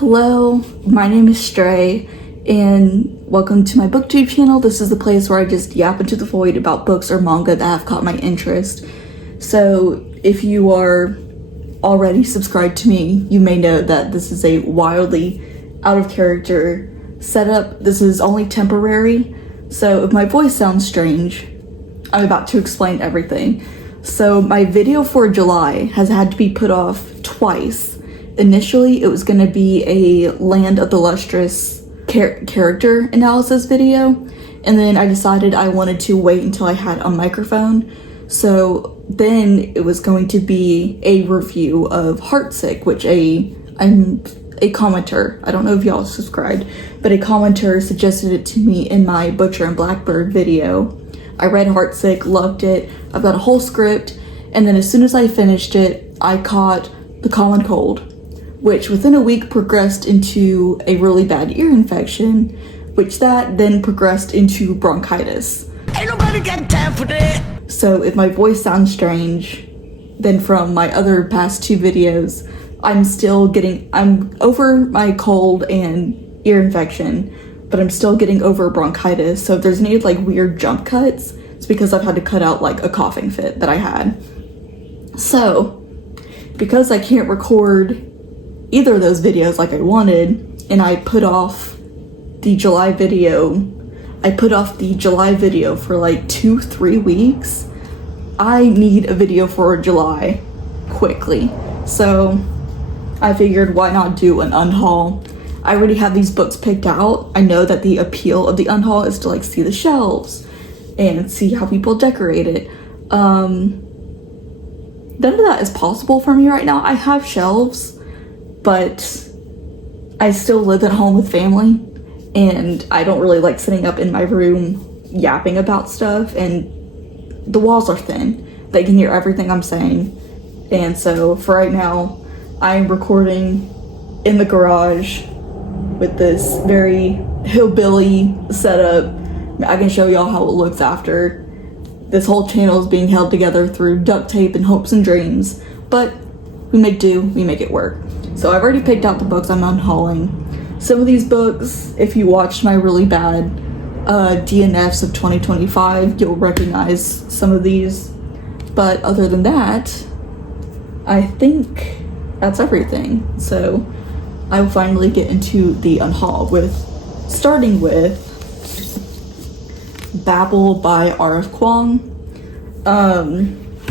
Hello, my name is Stray, and welcome to my booktube channel. This is the place where I just yap into the void about books or manga that have caught my interest. So if you are already subscribed to me, you may know that this is a wildly out of character setup. This is only temporary, so if my voice sounds strange, I'm about to explain everything. So my video for July has had to be put off twice. Initially, it was going to be a Land of the Lustrous character analysis video, and then I decided I wanted to wait until I had a microphone. So then it was going to be a review of Heartsick, which I'm a commenter, I don't know if y'all subscribed, but a commenter suggested it to me in my Butcher and Blackbird video. I read Heartsick, loved it, I've got a whole script, and then as soon as I finished it, I caught the common cold, which within a week progressed into a really bad ear infection, which that then progressed into bronchitis. Ain't nobody got time for that! So if my voice sounds strange, then from my other past two videos, I'm over my cold and ear infection, but I'm still getting over bronchitis. So if there's any like weird jump cuts, it's because I've had to cut out like a coughing fit that I had. So because I can't record either of those videos like I wanted, and I put off the July video for like 2-3 weeks, I need a video for July quickly. So I figured, why not do an unhaul? I already have these books picked out. I know that the appeal of the unhaul is to like see the shelves and see how people decorate it. None of that is possible for me right now. I have shelves, but I still live at home with family, and I don't really like sitting up in my room yapping about stuff, and the walls are thin. They can hear everything I'm saying. And so for right now, I'm recording in the garage with this very hillbilly setup. I can show y'all how it looks after. This whole channel is being held together through duct tape and hopes and dreams, but we make do, we make it work. So I've already picked out the books I'm unhauling. Some of these books, if you watched my really bad DNFs of 2025, you'll recognize some of these. But other than that, I think that's everything. So I will finally get into the unhaul starting with Babel by R.F. Kuang.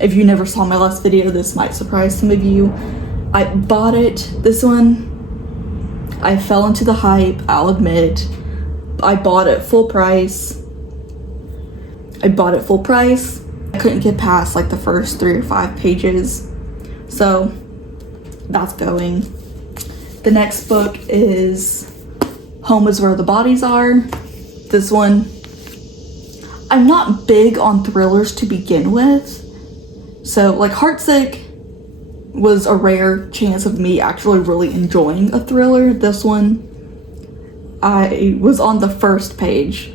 If you never saw my last video, this might surprise some of you. I bought it. This one, I fell into the hype, I'll admit. I bought it full price. I couldn't get past like the first 3 or 5 pages. So that's going. The next book is Home is Where the Bodies Are. This one, I'm not big on thrillers to begin with. So like Heartsick was a rare chance of me actually really enjoying a thriller. This one, I was on the first page,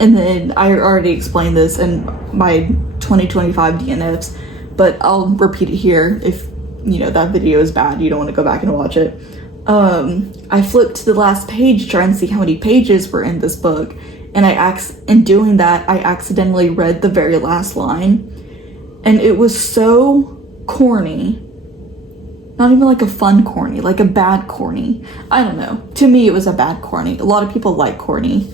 and then I already explained this in my 2025 DNFs, but I'll repeat it here if you know that video is bad, you don't want to go back and watch it. I flipped to the last page trying to see how many pages were in this book, and in doing that, I accidentally read the very last line, and it was so corny. Not even like a fun corny, like a bad corny. I don't know. To me, it was a bad corny. A lot of people like corny.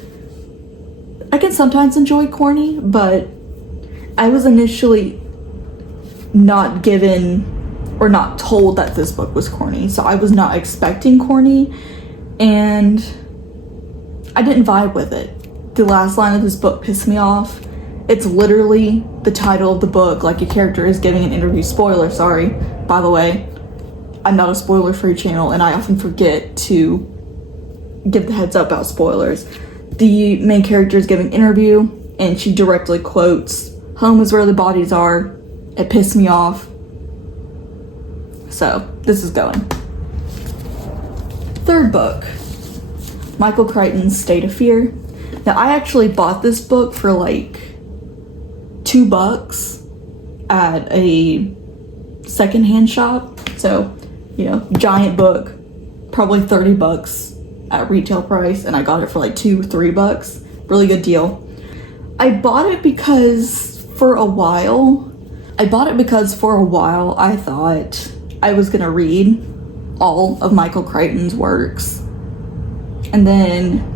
I can sometimes enjoy corny, but I was initially not given or not told that this book was corny. So I was not expecting corny, and I didn't vibe with it. The last line of this book pissed me off. It's literally the title of the book, like a character is giving an interview. Spoiler, sorry, by the way. I'm not a spoiler-free channel, and I often forget to give the heads up about spoilers. The main character is giving an interview, and she directly quotes, "Home is where the bodies are." It pissed me off. So, this is going. Third book, Michael Crichton's State of Fear. Now, I actually bought this book for like $2 at a secondhand shop. So, you know, giant book, probably $30 at retail price, and I got it for like $2-3. Really good deal. I bought it because for a while I thought I was gonna read all of Michael Crichton's works, and then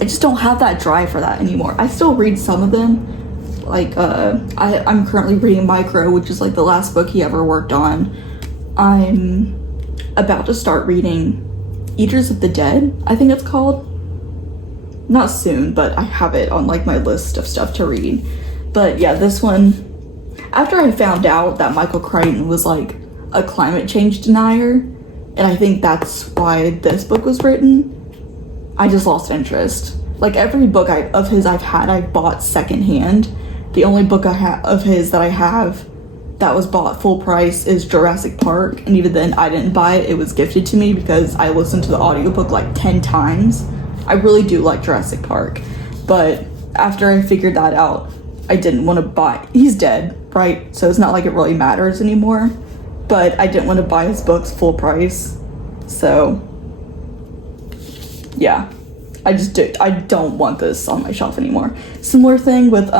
I just don't have that drive for that anymore. I still read some of them. Like, I'm currently reading Micro, which is like the last book he ever worked on. I'm about to start reading Eaters of the Dead, I think it's called. Not soon, but I have it on like my list of stuff to read. But yeah, this one, after I found out that Michael Crichton was like a climate change denier, and I think that's why this book was written, I just lost interest. Like, every book of his I've had, I bought secondhand. The only book of his that I have that was bought full price is Jurassic Park, and even then I didn't buy it. It was gifted to me because I listened to the audiobook like 10 times. I really do like Jurassic Park, but after I figured that out, I didn't want to buy. He's dead, right? So it's not like it really matters anymore, but I didn't want to buy his books full price. So yeah, I don't want this on my shelf anymore. Similar thing with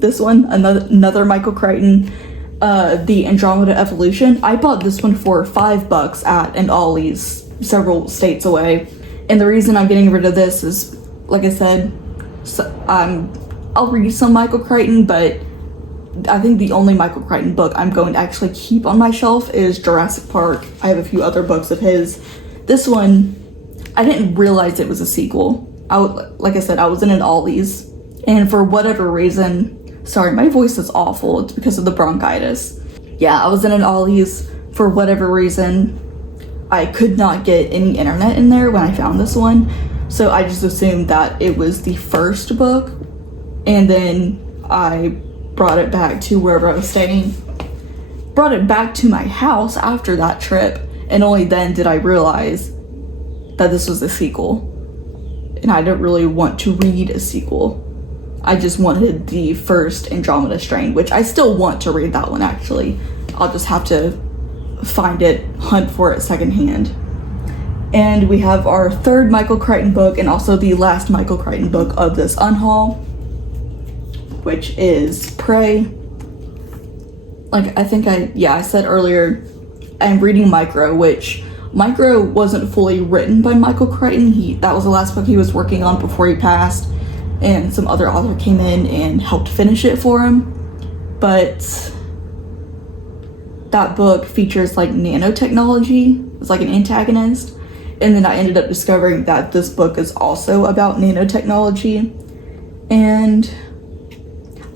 this one, another Michael Crichton, the Andromeda Evolution. I bought this one for $5 at an Ollie's several states away, and the reason I'm getting rid of this is, like I said, I'll read some Michael Crichton, but I think the only Michael Crichton book I'm going to actually keep on my shelf is Jurassic Park. I have a few other books of his. This one, I didn't realize it was a sequel. Like I said, I was in an Ollie's, and for whatever reason, sorry, my voice is awful. It's because of the bronchitis. Yeah, I was in an Ollie's. For whatever reason, I could not get any internet in there when I found this one, so I just assumed that it was the first book, and then I brought it back to wherever I was staying. Brought it back to my house after that trip, and only then did I realize that this was a sequel, and I didn't really want to read a sequel. I just wanted the first Andromeda strain, which I still want to read that one, actually. I'll just have to find it, hunt for it secondhand. And we have our third Michael Crichton book, and also the last Michael Crichton book of this unhaul, which is Prey. Like, I said earlier, I'm reading Micro, which Micro wasn't fully written by Michael Crichton. That was the last book he was working on before he passed, and some other author came in and helped finish it for him. But that book features like nanotechnology. It's like an antagonist, and then I ended up discovering that this book is also about nanotechnology, and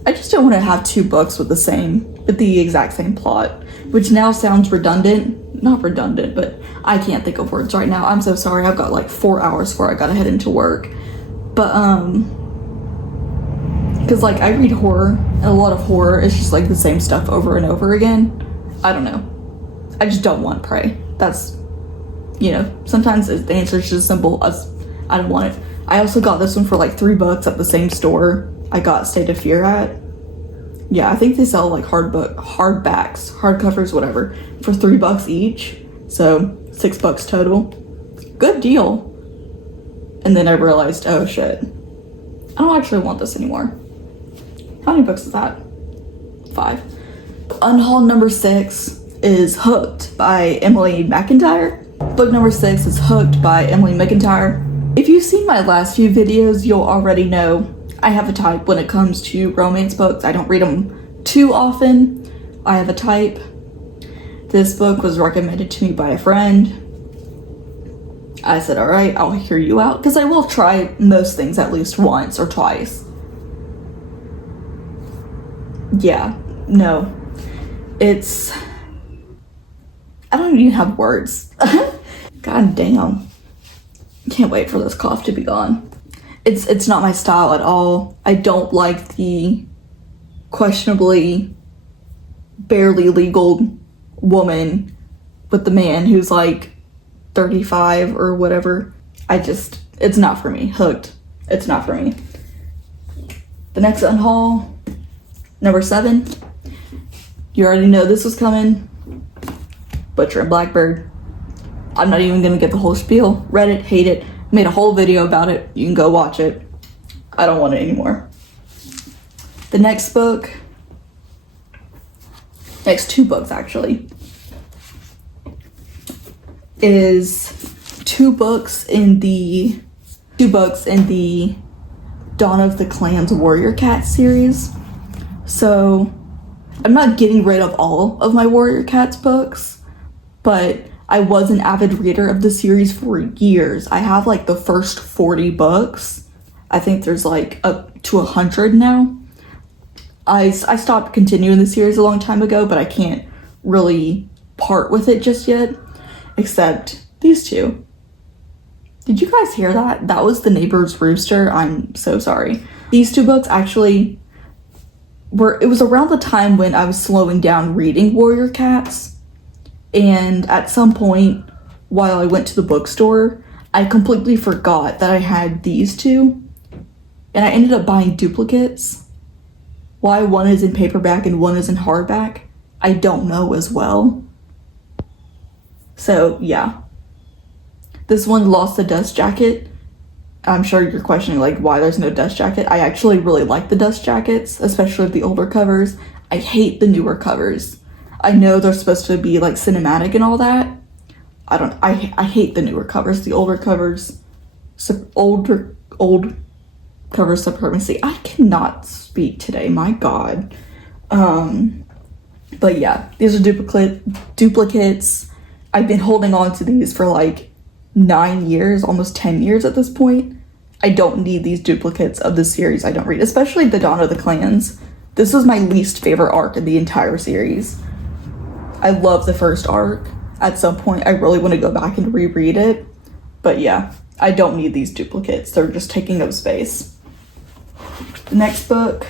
I just don't want to have two books with the exact same plot, which now sounds redundant. Not redundant, but I can't think of words right now. I'm so sorry. I've got like 4 hours before I gotta head into work. But because like I read horror, and a lot of horror is just like the same stuff over and over again. I don't know. I just don't want Prey. That's, sometimes the answer is just simple as I don't want it. I also got this one for like $3 at the same store I got State of Fear at. Yeah, I think they sell like hardbacks, hardcovers, whatever, for $3 each. So $6 total. Good deal. And then I realized, oh shit, I don't actually want this anymore. How many books is that? 5. Unhaul number 6 is Hooked by Emily McIntyre. Book number 6 is Hooked by Emily McIntyre. If you've seen my last few videos, you'll already know I have a type when it comes to romance books. I don't read them too often. I have a type. This book was recommended to me by a friend. I said, all right, I'll hear you out, because I will try most things at least once or twice. Yeah, no. I don't even have words. God damn. Can't wait for this cough to be gone. It's not my style at all. I don't like the questionably barely legal woman with the man who's like 35 or whatever. It's not for me. Hooked. It's not for me. The next unhaul, number 7. You already know this was coming. Butcher and Blackbird. I'm not even gonna get the whole spiel. Read it, hate it, made a whole video about it. You can go watch it. I don't want it anymore. The next book, next two books actually, is two books in the Dawn of the Clans Warrior Cat series. So I'm not getting rid of all of my Warrior Cats books, but I was an avid reader of the series for years. I have like the first 40 books. I think there's like up to 100 now. I stopped continuing the series a long time ago, but I can't really part with it just yet, except these two. Did you guys hear that? That was the neighbor's rooster. I'm so sorry. These two books actually it was around the time when I was slowing down reading Warrior Cats, and at some point while I went to the bookstore, I completely forgot that I had these two, and I ended up buying duplicates. Why one is in paperback and one is in hardback, I don't know as well. So yeah. This one lost the dust jacket. I'm sure you're questioning like why there's no dust jacket. I actually really like the dust jackets, especially the older covers. I hate the newer covers. I know they're supposed to be like cinematic and all that. I hate the newer covers. The older covers, old cover supremacy. I cannot speak today, my god. But yeah, these are duplicates. I've been holding on to these for like 9 years, almost 10 years at this point. I don't need these duplicates of the series I don't read, especially the Dawn of the Clans. This was my least favorite arc in the entire series. I love the first arc. At some point, I really want to go back and reread it. But yeah, I don't need these duplicates. They're just taking up space. The next book,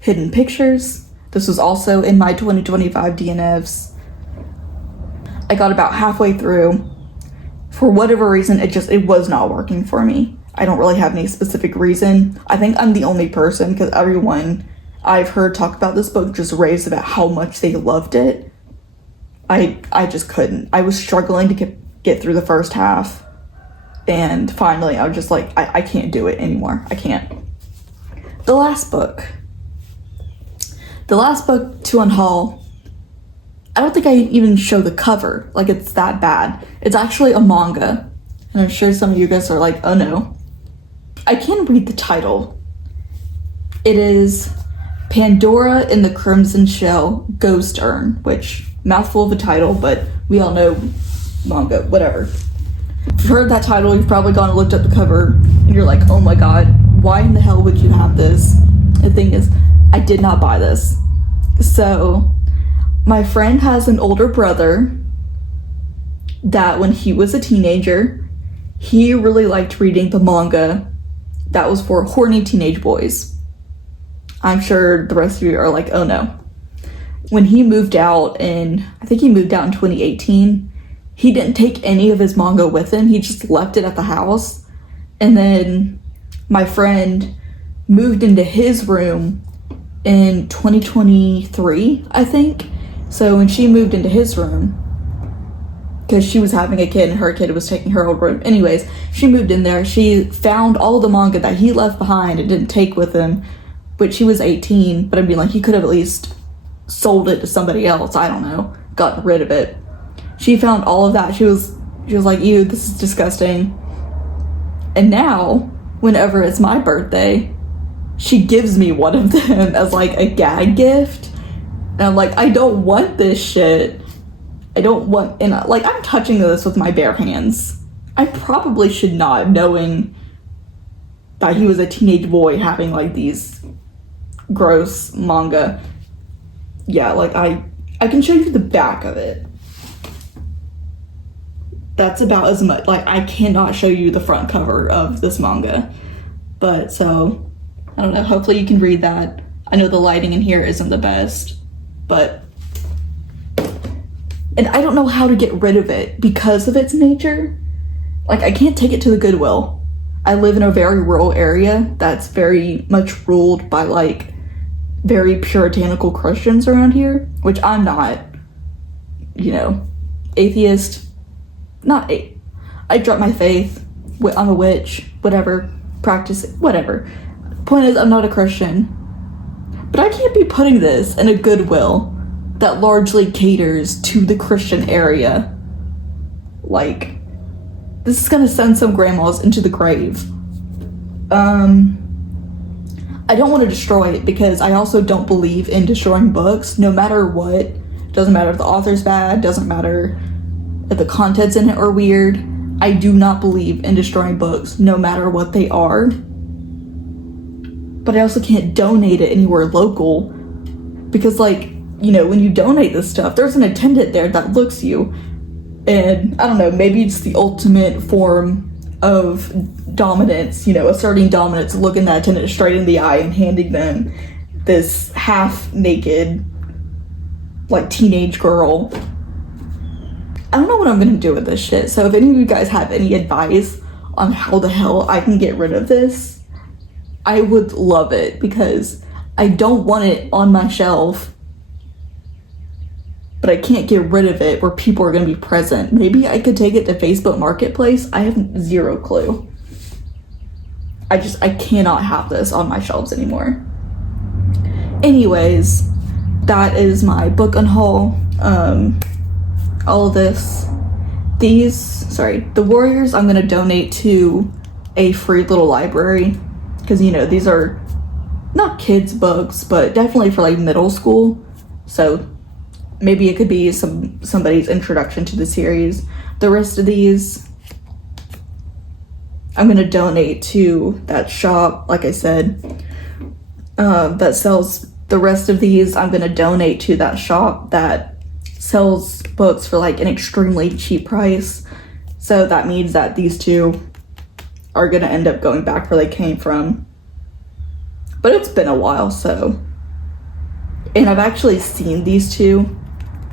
Hidden Pictures. This was also in my 2025 DNFs. I got about halfway through. For whatever reason, it was not working for me. I don't really have any specific reason. I think I'm the only person, because everyone I've heard talk about this book just raves about how much they loved it. I just couldn't. I was struggling to get through the first half, and finally I was just like, I can't do it anymore. I can't. The last book, To Unhaul. I don't think I even show the cover, like it's that bad. It's actually a manga, and I'm sure some of you guys are like, oh no. I can read the title. It is Pandora in the Crimson Shell Ghost Urn, which, mouthful of a title, but we all know manga, whatever. If you've heard that title, you've probably gone and looked at the cover, and you're like, oh my god, why in the hell would you have this? The thing is, I did not buy this. So, my friend has an older brother that when he was a teenager, he really liked reading the manga that was for horny teenage boys. I'm sure the rest of you are like, oh no. When he moved out I think he moved out in 2018, he didn't take any of his manga with him. He just left it at the house. And then my friend moved into his room in 2023, I think. So when she moved into his room, because she was having a kid and her kid was taking her old room. Anyways, she moved in there. She found all the manga that he left behind and didn't take with him, which he was 18, but I mean, like, he could have at least sold it to somebody else. I don't know, gotten rid of it. She found all of that. She was like, ew, this is disgusting. And now, whenever it's my birthday, she gives me one of them as like a gag gift. And I'm like, I don't want this shit. And like, I'm touching this with my bare hands. I probably should not, knowing that he was a teenage boy having like these gross manga. Yeah, like I can show you the back of it. That's about as much, like, I cannot show you the front cover of this manga. But so, I don't know, hopefully you can read that. I know the lighting in here isn't the best, but, and I don't know how to get rid of it because of its nature. Like, I can't take it to the Goodwill. I live in a very rural area that's very much ruled by, like, very puritanical Christians around here, which I'm not, you know, atheist, not a, I dropped my faith, I'm a witch, whatever, practice, whatever. Point is, I'm not a Christian. But I can't be putting this in a Goodwill that largely caters to the Christian area. Like, this is gonna send some grandmas into the grave. I don't want to destroy it because I also don't believe in destroying books, no matter what. Doesn't matter if the author's bad, doesn't matter if the contents in it are weird. I do not believe in destroying books, no matter what they are. But I also can't donate it anywhere local because, like, you know, when you donate this stuff, there's an attendant there that looks you. And I don't know, maybe it's the ultimate form of dominance, you know, asserting dominance, looking that attendant straight in the eye and handing them this half-naked, like, teenage girl. I don't know what I'm gonna do with this shit, so if any of you guys have any advice on how the hell I can get rid of this, I would love it, because I don't want it on my shelf, but I can't get rid of it where people are gonna be present. Maybe I could take it to Facebook Marketplace. I have zero clue. I cannot have this on my shelves anymore. Anyways, that is my book unhaul. All of this. The Warriors I'm gonna donate to a free little library, because, you know, these are not kids' books, but definitely for, like, middle school. So maybe it could be somebody's introduction to the series. The rest of these I'm gonna donate to that shop, like I said, that sells the rest of these. I'm gonna donate to that shop that sells books for, like, an extremely cheap price. So that means that these two are gonna end up going back where they came from. But it's been a while, so. And I've actually seen these two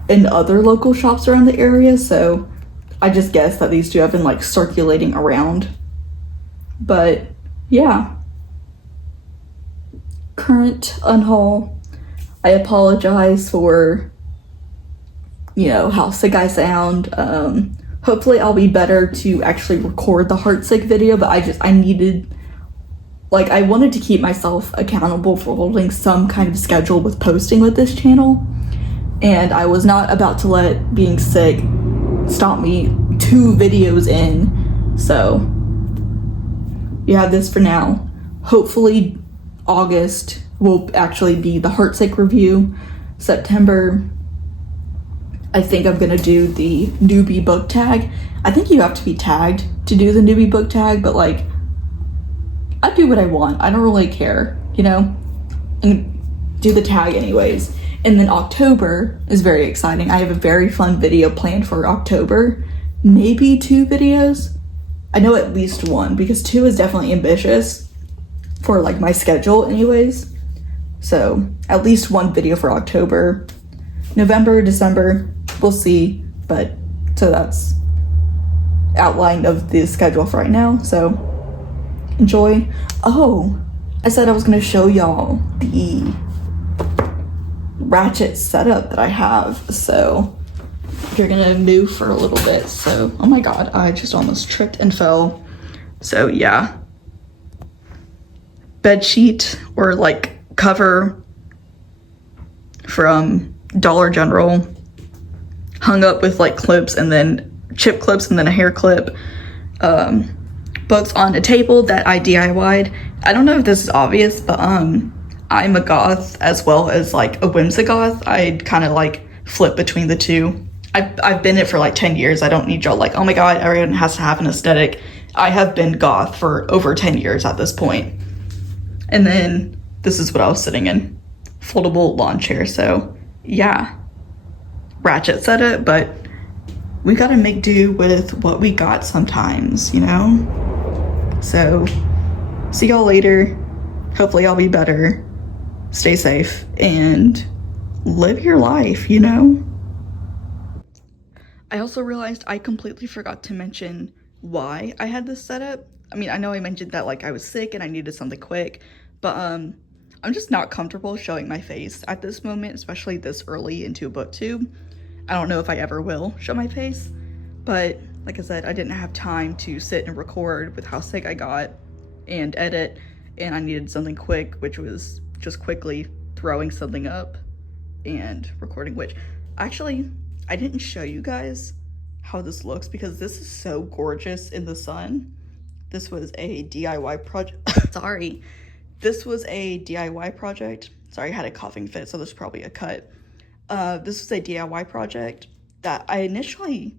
in other local shops around the area, so I just guess that these two have been, like, circulating around. But yeah, current unhaul. I apologize for, you know, how sick I sound. Hopefully I'll be better to actually record the heartsick video, but I needed, like, I wanted to keep myself accountable for holding some kind of schedule with posting with this channel, and I was not about to let being sick stop me 2 videos in. So you have this for now. Hopefully August will actually be the heartsick review. September, I think I'm gonna do the newbie book tag. I think you have to be tagged to do the newbie book tag, but, like, I do what I want. I don't really care, you know? And do the tag anyways. And then October is very exciting. I have a very fun video planned for October. Maybe 2 videos. I know at least 1, because 2 is definitely ambitious for, like, my schedule anyways. So at least 1 video for October. November, December, we'll see. But so that's outline of the schedule for right now. So enjoy. Oh, I said I was gonna show y'all the ratchet setup that I have. So you're gonna move for a little bit. So, oh my god, I just almost tripped and fell. So yeah, bed sheet or, like, cover from Dollar General, hung up with, like, clips and then chip clips and then a hair clip. Books on a table that I DIY'd. I don't know if this is obvious, but I'm a goth as well as, like, a whimsigoth. I kind of, like, flip between the two. I've been it for, like, 10 years. I don't need y'all, like, oh my god, everyone has to have an aesthetic. I have been goth for over 10 years at this point. And then this is what I was sitting in. Foldable lawn chair. So yeah, ratchet setup, but we gotta make do with what we got sometimes, you know? So see y'all later. Hopefully I'll be better. Stay safe and live your life, you know? I also realized I completely forgot to mention why I had this setup. I mean, I know I mentioned that, like, I was sick and I needed something quick, but I'm just not comfortable showing my face at this moment, especially this early into a booktube. I don't know if I ever will show my face, but Like I said, I didn't have time to sit and record with how sick I got and edit, and I needed something quick, which was just quickly throwing something up and recording, which actually I didn't show you guys how this looks because this is so gorgeous in the sun. This was a DIY project. Sorry. This was a DIY project. Sorry, I had a coughing fit, so there's probably a cut. This was a DIY project that I initially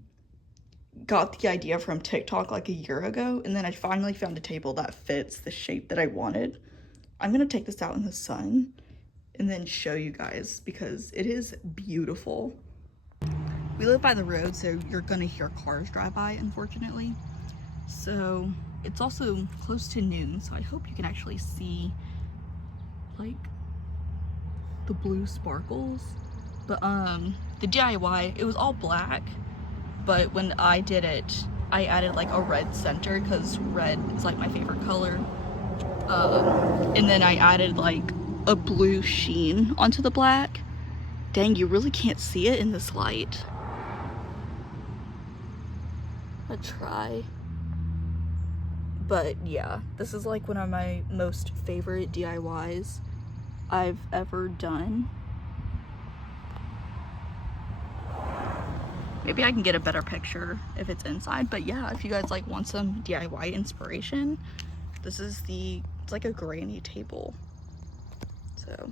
got the idea from TikTok like a year ago, and then I finally found a table that fits the shape that I wanted. I'm gonna take this out in the sun and then show you guys because it is beautiful. We live by the road, so you're gonna hear cars drive by, unfortunately. So it's also close to noon, so I hope you can actually see like the blue sparkles. But the DIY, it was all black, but when I did it, I added like a red center because red is like my favorite color. And then I added like a blue sheen onto the black. Dang, you really can't see it in this light. I'll try. But yeah, this is like one of my most favorite DIYs I've ever done. Maybe I can get a better picture if it's inside, but yeah, if you guys like want some DIY inspiration, this is it's like a granny table. So